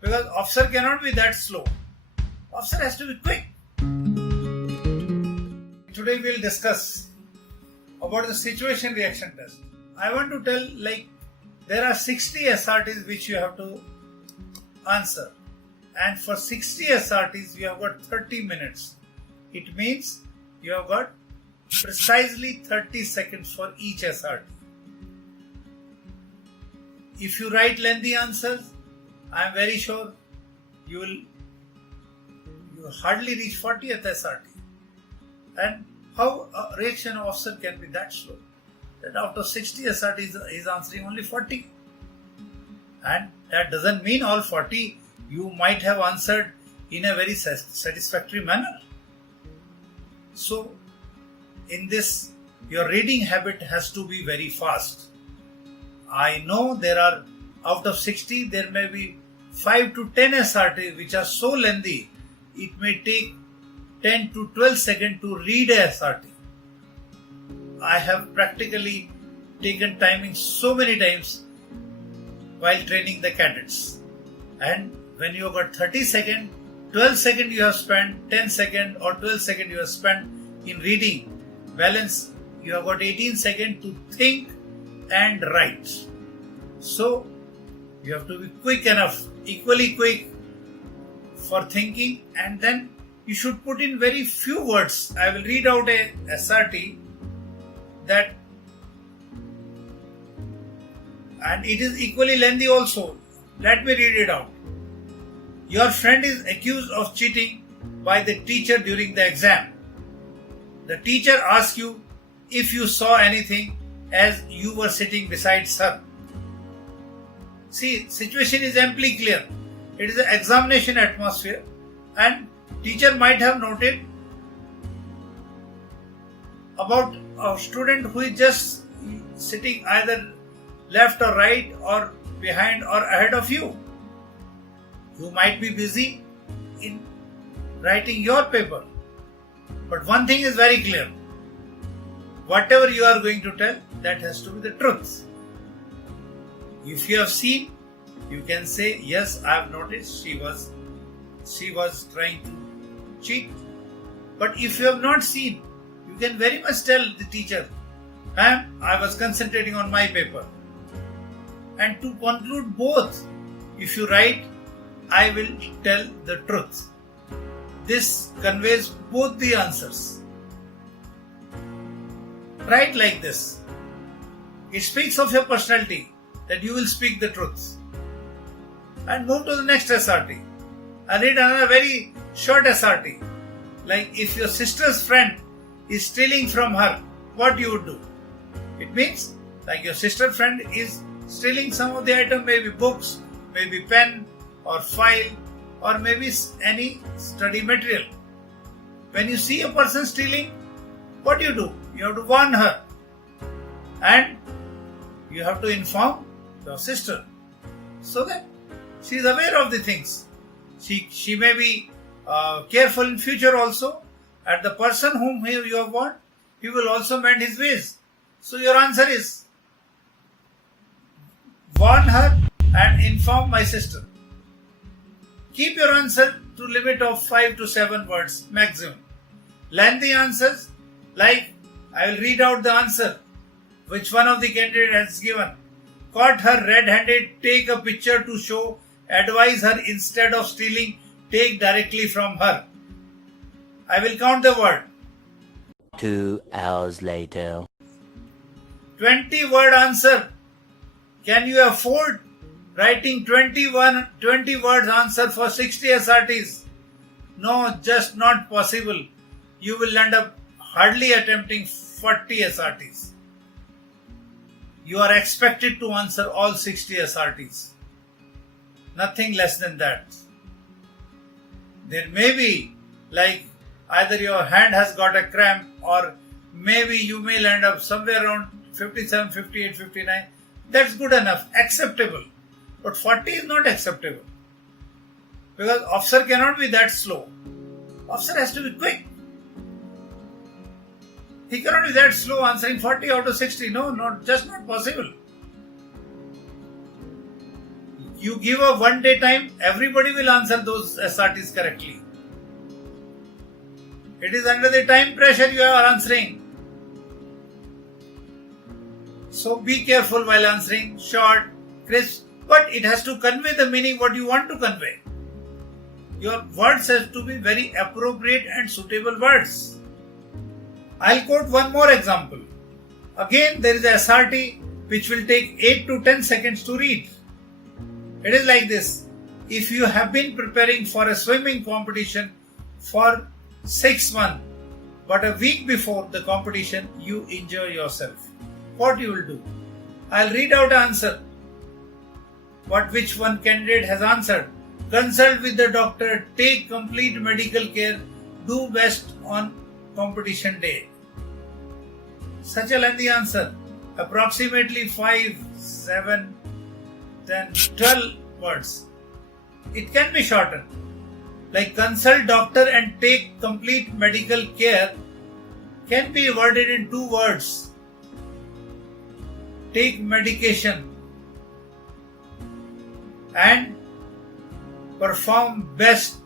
Because officer cannot be that slow. Officer has to be quick. Today we'll discuss about the situation reaction test. I want to tell there are 60 SRTs which you have to answer. And for 60 SRTs you have got 30 minutes. It means you have got precisely 30 seconds for each SRT. If you write lengthy answers, I am very sure you will hardly reach 40th SRT. And how a reaction officer can be that slow? That after 60 SRTs he is answering only 40. And that doesn't mean all 40 you might have answered in a very satisfactory manner. So, in this, your reading habit has to be very fast. I know there are, out of 60, there may be 5 to 10 SRTs which are so lengthy, it may take 10 to 12 seconds to read a SRT. I have practically taken timing so many times while training the cadets. And when you have got 30 seconds, 12 seconds you have spent, 10 seconds or 12 seconds you have spent in reading. Balance, you have got 18 seconds to think and write. So, you have to be quick enough, equally quick for thinking, and then you should put in very few words. I will read out a SRT that, and it is equally lengthy also. Let me read it out. Your friend is accused of cheating by the teacher during the exam. The teacher asks you if you saw anything as you were sitting beside her. See, situation is amply clear. It is an examination atmosphere, and teacher might have noted about a student who is just sitting either left or right or behind or ahead of you. You might be busy in writing your paper. But one thing is very clear. Whatever you are going to tell, that has to be the truth. If you have seen, you can say, yes, I have noticed she was trying to cheat. But if you have not seen, you can very much tell the teacher, ma'am, I was concentrating on my paper. And to conclude both, if you write, I will tell the truth. This conveys both the answers. Write like this. It speaks of your personality, that you will speak the truth. And move to the next SRT. I read another very short SRT. Like if your sister's friend is stealing from her, what you would do? It means like your sister friend is stealing some of the item, maybe books, maybe pen or file, or maybe any study material. When you see a person stealing, what do? You have to warn her. And you have to inform your sister so that she is aware of the things. She may be careful in future also. And the person whom you have warned, he will also mend his ways. So your answer is, warn her and inform my sister. Keep your answer to limit of 5 to 7 words maximum. Lengthy answers, like I will read out the answer which one of the candidate has given. Caught her red-handed, take a picture to show, advise her instead of stealing, take directly from her. I will count the word. 2 hours later. 20-word answer. Can you afford writing 20 words answer for 60 SRTs? No, just not possible. You will end up hardly attempting 40 SRTs. You are expected to answer all 60 SRTs. Nothing less than that. There may be like either your hand has got a cramp or maybe you may land up somewhere around 57, 58, 59. That's good enough, acceptable. But 40 is not acceptable. Because officer cannot be that slow. Officer has to be quick. He cannot be that slow answering 40 out of 60. No, just not possible. you give a 1 day time, everybody will answer those SRTs correctly. It is under the time pressure you are answering. So be careful while answering, short, crisp, but it has to convey the meaning what you want to convey. Your words have to be very appropriate and suitable words. I'll quote one more example. Again, there is a SRT which will take 8 to 10 seconds to read. It is like this. If you have been preparing for a swimming competition for 6 months, but a week before the competition you injure yourself, what you will do? I'll read out answer. Which one candidate has answered? Consult with the doctor, take complete medical care, do best on competition day. Such a lengthy answer. Approximately 5, 7, 10, 12 words. It can be shortened. Like consult doctor and take complete medical care can be worded in 2 words. Take medication and perform best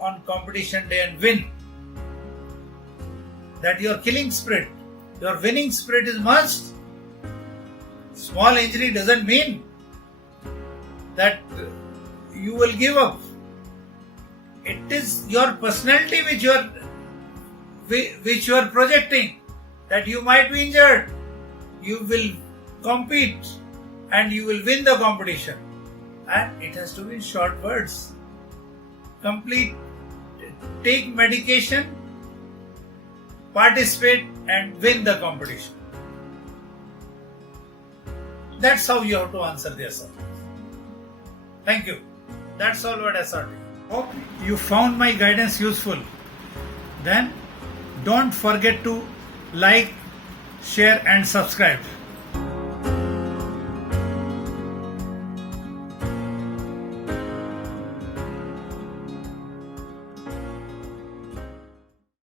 on competition day and win. That your killing spirit, your winning spirit is must. Small injury doesn't mean that you will give up. It is your personality which you are projecting, that you might be injured. You will compete and you will win the competition. And it has to be in short words. Complete, take medication, participate and win the competition. That's how you have to answer the SRT. Thank you. That's all about SRT. Hope you found my guidance useful. Then don't forget to like, share and subscribe.